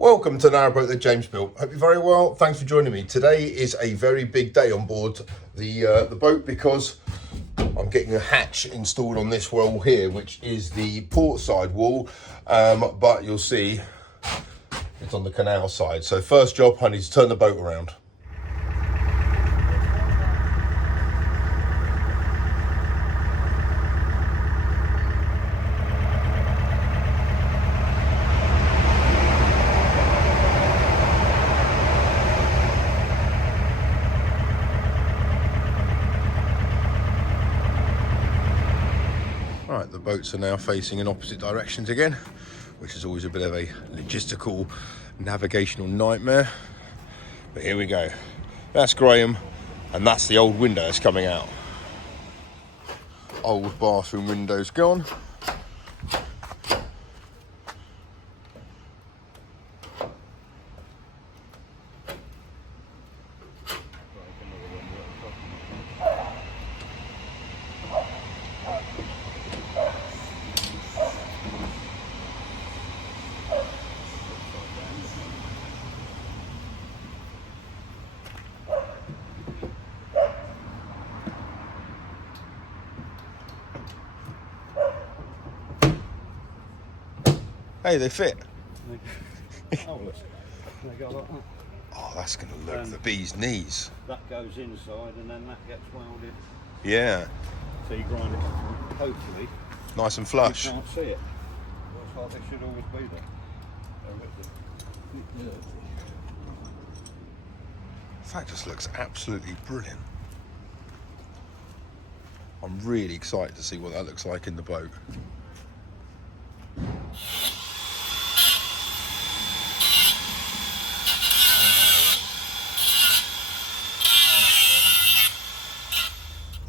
Welcome to Narrowboat that James built. Hope you're very well. Thanks for joining me. Today is a very big day on board the boat because I'm getting a hatch installed on this wall here, which is the port side wall, but you'll see it's on the canal side. So first job, I need to turn the boat around. Right, the boats are now facing in opposite directions again, which is always a bit of a logistical, navigational nightmare. But here we go. That's Graham, and that's the old window that's coming out. Old bathroom windows gone. Hey, they fit. Oh, that's going to look the bee's knees. That goes inside and then that gets welded. Yeah. So you grind it hopefully. Nice and flush. You can't see it. Looks like they should always be there. That just looks absolutely brilliant. I'm really excited to see what that looks like in the boat.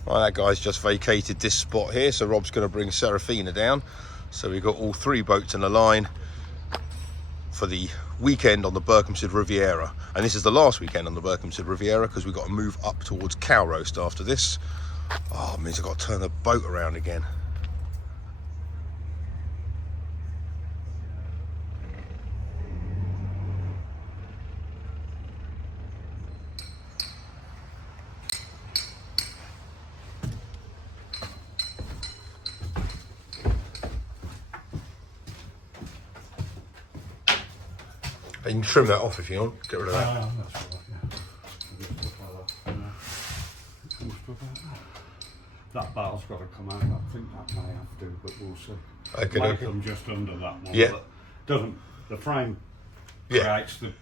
Well, that guy's just vacated this spot here, so Rob's going to bring Serafina down. So we've got all three boats in a line for the weekend on the Berkhamsted Riviera. And this is the last weekend on the Berkhamsted Riviera because we've got to move up towards Cow Roast after this. Oh, it means I've got to turn the boat around again. You can trim that off if you want, get rid of that. That's right, yeah. That bar's got to come out, I think that may have to, but we'll see. Okay, make them just under that one. Yeah. But doesn't, the frame creates the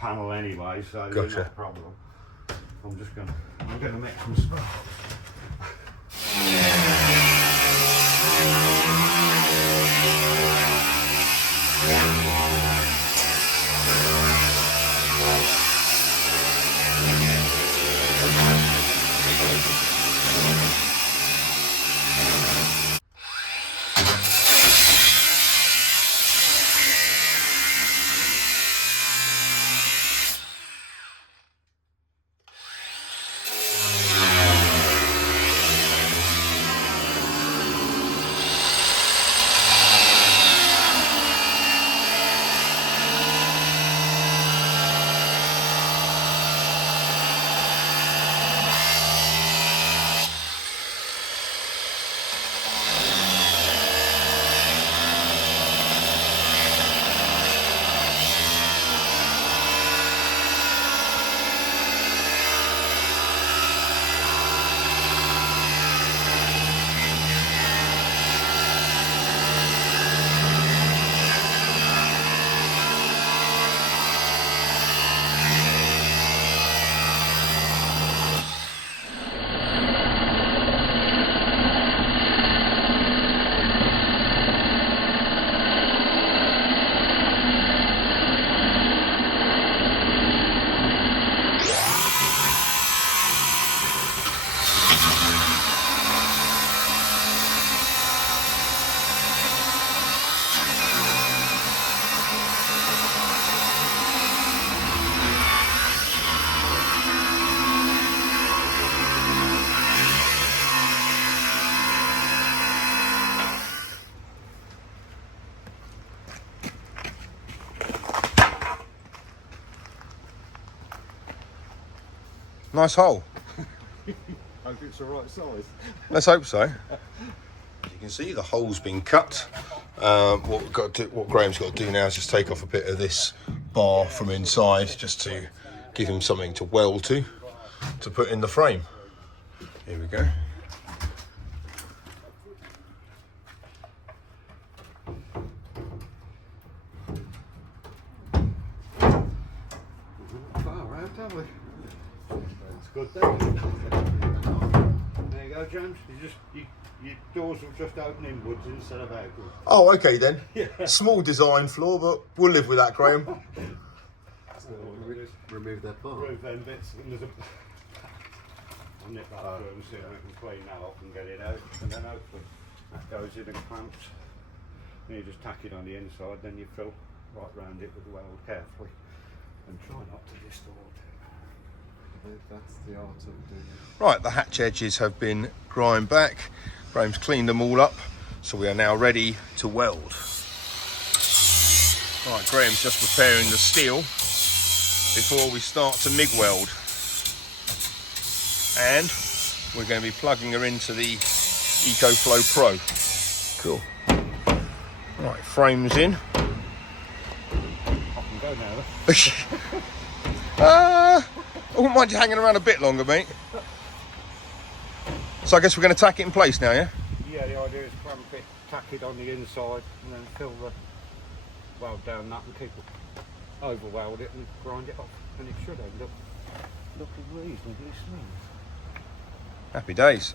panel anyway, so there's no problem. I'm going to make some space. Nice hole. Hope it's the right size. Let's hope so. As you can see, the hole's been cut. What Graham's got to do now is just take off a bit of this bar from inside, just to give him something to weld to put in the frame. Here we go. It's good then. There you go, James. Your doors will just open inwards instead of outwards. Oh, okay then. Yeah. Small design flaw, but we'll live with that, Graham. Remove that bar. Remove them bits. And there's a... I'll nip that through and see if we can clean that off and get it out. And then hopefully that goes in and clamps. And you just tack it on the inside, then you fill right round it with the weld carefully. And try not to distort it. That's the art of doing it. Right, the hatch edges have been grind back. Graham's cleaned them all up, so we are now ready to weld. Right, Graham's just preparing the steel before we start to MIG weld. And we're going to be plugging her into the ECOFLOW Pro. Cool. Right, frames in. I can go now. I wouldn't mind you hanging around a bit longer, mate. So I guess we're going to tack it in place now, yeah? Yeah, the idea is clamp it, tack it on the inside, and then fill the weld down that and keep it, over weld it and grind it off. And it should end up looking reasonably smooth. Happy days.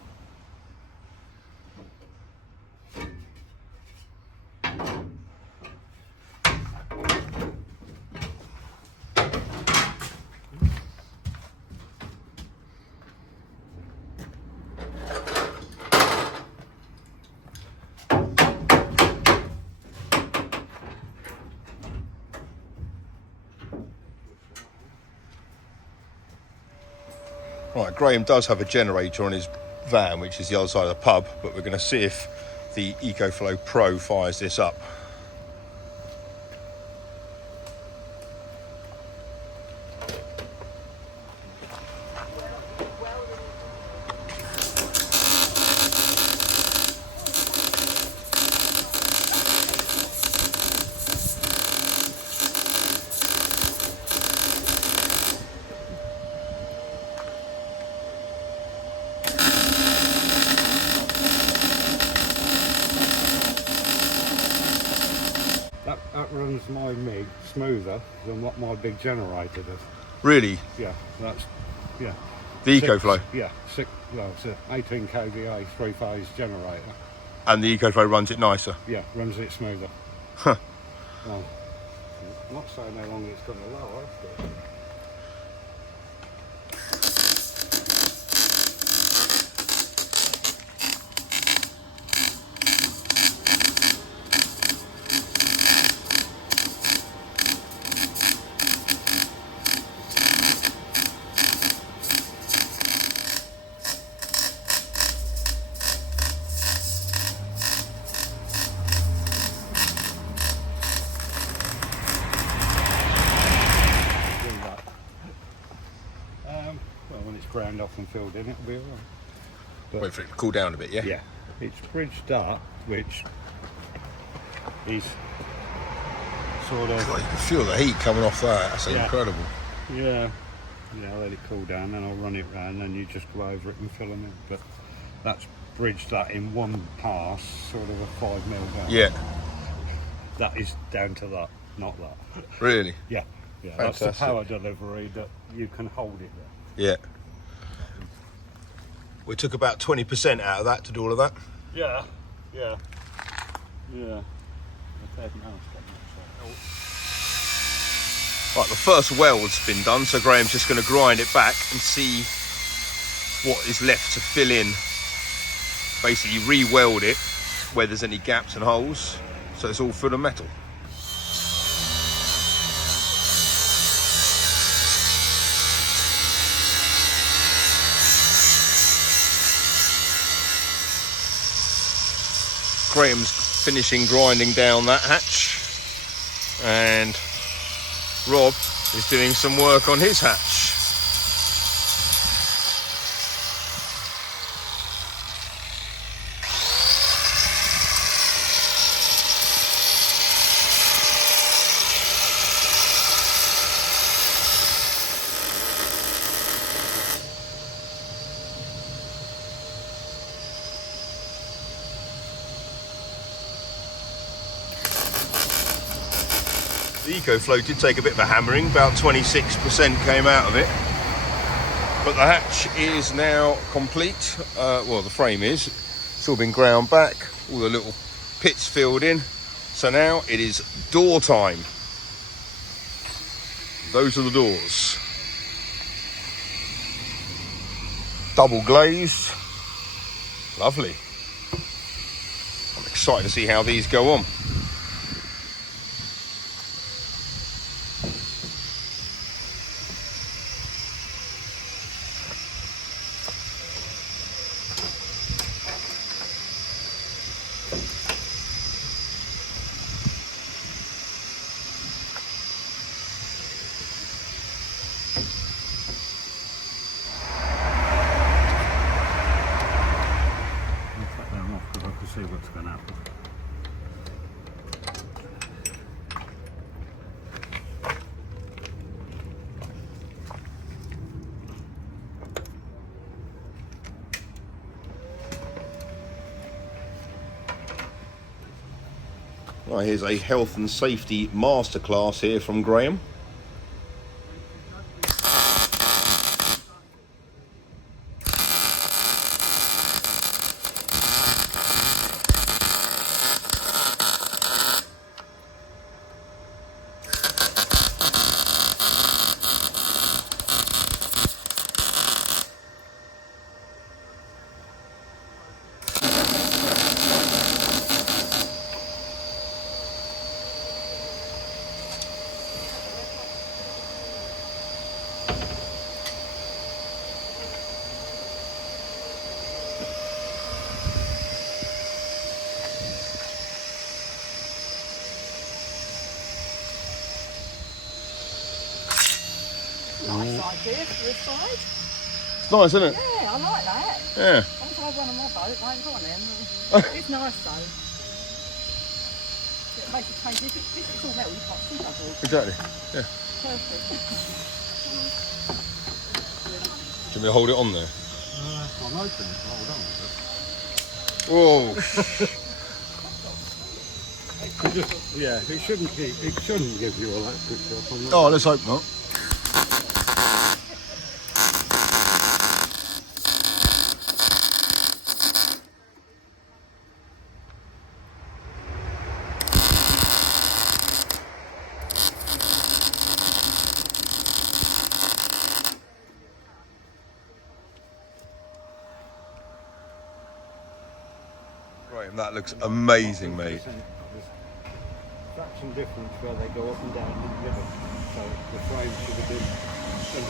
Right, Graham does have a generator on his van, which is the other side of the pub, but we're going to see if the ECOFLOW Pro fires this up. That runs my MIG smoother than what my big generator does. Really? Yeah, that's, yeah. The ECOFLOW? Yeah, well, it's an 18 kVA 3-phase generator. And the ECOFLOW runs it nicer? Yeah, runs it smoother. Huh. Well, I'm not saying how long it's going to last, but... when it's ground off and filled in, it'll be alright. Wait for it to cool down a bit, yeah? Yeah. It's bridged up, which is sort of... God, you can feel the heat coming off that. That's incredible. Yeah. Yeah, I'll let it cool down, then I'll run it round, then you just go over it and fill them in. But that's bridged that in one pass, sort of a 5mm down. Yeah. That is down to that, not that. Really? Yeah. Yeah, that's the power delivery that you can hold it there. Yeah. We took about 20% out of that to do all of that. Yeah. Yeah. Yeah. Right, the first weld's been done, so Graham's just going to grind it back and see what is left to fill in. Basically re-weld it where there's any gaps and holes, so it's all full of metal. Graham's finishing grinding down that hatch, and Rob is doing some work on his hatch. The EcoFlow did take a bit of a hammering, about 26% came out of it. But the hatch is now complete. Well, the frame is. It's all been ground back, all the little pits filled in. So now it is door time. Those are the doors. Double glazed. Lovely. I'm excited to see how these go on. See what's going to happen. Right, here's a health and safety masterclass here from Graham. Nice idea for this side. It's nice, isn't it? Yeah, I like that. Yeah. Once I run on my boat, I ain't got them. It's nice though. It makes a change. If it's all metal, you can't see that all. Exactly. Yeah. Perfect. Do you want me to hold it on there? I'm open, so hold on with it. Whoa. Yeah, it shouldn't give you all that good stuff on that. Oh, let's hope not. Right, that looks amazing, mate. Fraction difference where they go up and down in the river. So the frame should have been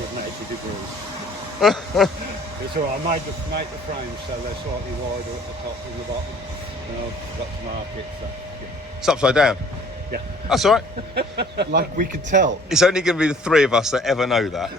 180 degrees. It's alright, I made the frames so they're slightly wider at the top and the bottom. And I've got to mark it, so yeah. It's upside down. Yeah. That's all right. Like we could tell. It's only going to be the three of us that ever know that.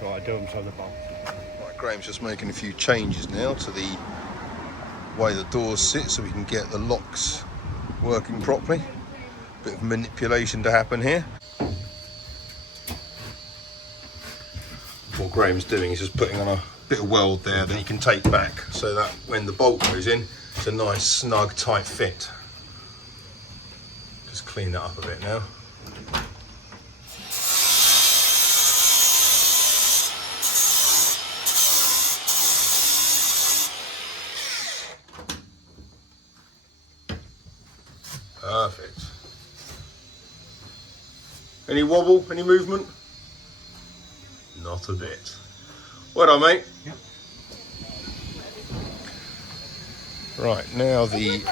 So I do them so the bolt. Right, Graham's just making a few changes now to the way the doors sit so we can get the locks working properly. Bit of manipulation to happen here. What Graham's doing is just putting on a bit of weld there that you can take back so that when the bolt goes in, it's a nice snug tight fit. Just clean that up a bit now. Perfect. Any wobble, any movement? Not a bit. Well done, mate. Yep. Right, now the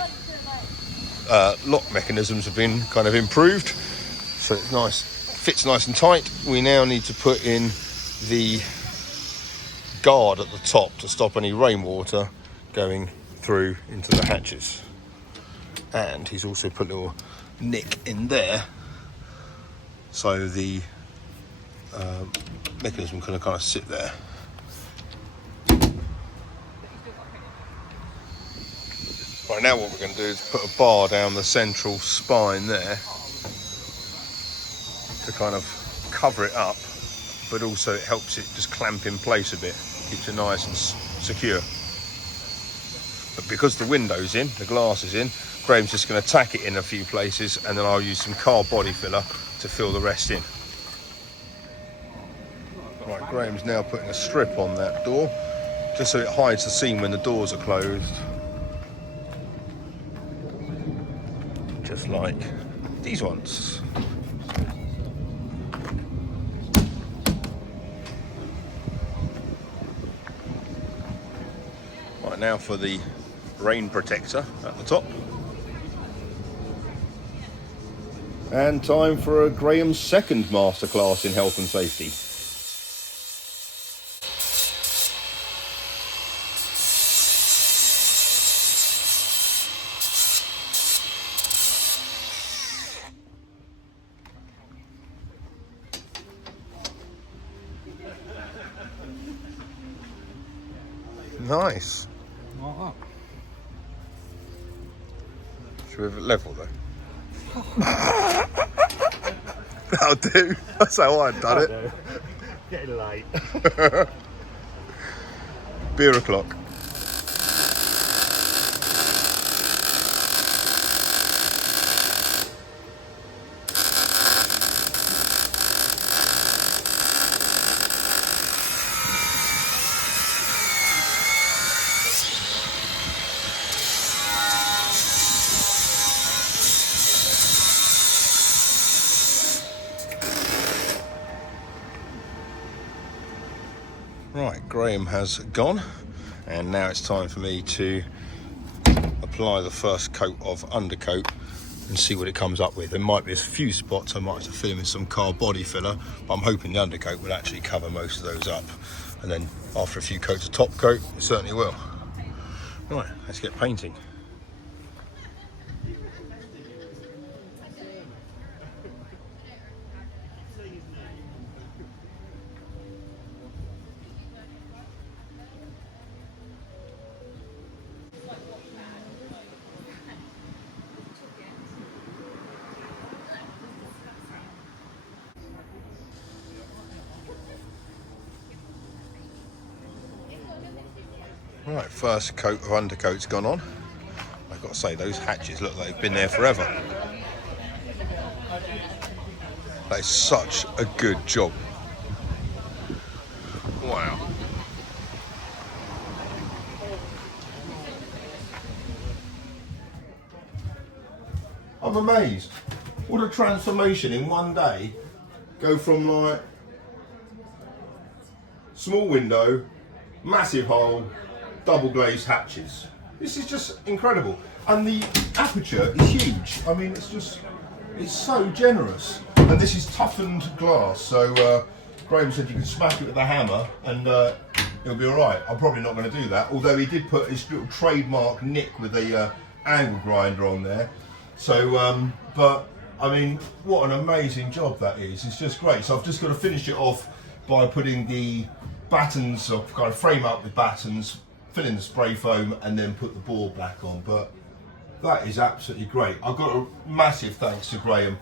lock mechanisms have been kind of improved, so it's nice, fits nice and tight. We now need to put in the guard at the top to stop any rainwater going through into the hatches. And he's also put a little nick in there so the mechanism can kind of sit there. Right, now what we're going to do is put a bar down the central spine there to kind of cover it up, but also it helps it just clamp in place a bit, keeps it nice and secure. But because the window's in, the glass is in, Graham's just going to tack it in a few places, and then I'll use some car body filler to fill the rest in. Right, Graham's now putting a strip on that door, just so it hides the seam when the doors are closed. Just like these ones. Right, now for the rain protector at the top. And time for Graham's second masterclass in health and safety. Nice. Should we have it level though? That'll do. That's how I'd done it. Getting late. Beer o'clock. Right, Graham has gone, and now it's time for me to apply the first coat of undercoat and see what it comes up with. There might be a few spots I might have to fill in with some car body filler, but I'm hoping the undercoat will actually cover most of those up, and then after a few coats of top coat, it certainly will. Right, let's get painting. Right, first coat of undercoat's gone on. I've got to say, those hatches look like they've been there forever. That is such a good job. Wow. I'm amazed. What a transformation in one day. Go from like small window, massive hole, double glazed hatches. This is just incredible. And the aperture is huge. I mean, it's so generous. And this is toughened glass, so Graham said you can smack it with a hammer and it'll be all right. I'm probably not going to do that, although he did put his little trademark nick with a angle grinder on there. So, but I mean, what an amazing job that is. It's just great. So I've just got to finish it off by putting the battens, or kind of frame up with battens, fill in the spray foam, and then put the board back on. But that is absolutely great. I've got a massive thanks to Graham.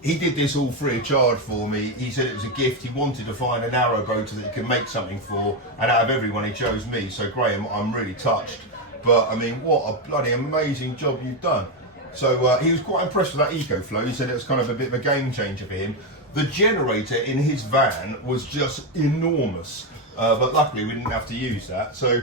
He did this all free of charge for me. He said it was a gift. He wanted to find a narrowboat that he could make something for, and out of everyone he chose me. So Graham, I'm really touched. But I mean, what a bloody amazing job you've done. So he was quite impressed with that EcoFlow. He said it was kind of a bit of a game changer for him. The generator in his van was just enormous, but luckily we didn't have to use that. So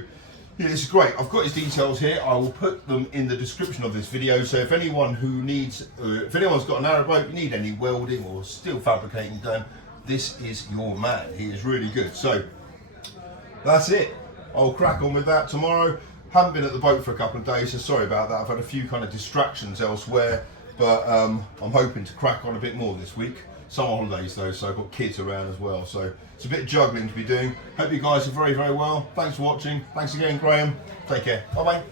yeah, this is great. I've got his details here. I will put them in the description of this video. So if anyone who needs, if anyone's got a narrowboat, need any welding or steel fabricating done, this is your man. He is really good. So that's it. I'll crack on with that tomorrow. Haven't been at the boat for a couple of days, so sorry about that. I've had a few kind of distractions elsewhere, but I'm hoping to crack on a bit more this week. Summer holidays though, so I've got kids around as well, so it's a bit of juggling to be doing. Hope you guys are very, very well. Thanks for watching. Thanks again, Graham. Take care. Bye bye.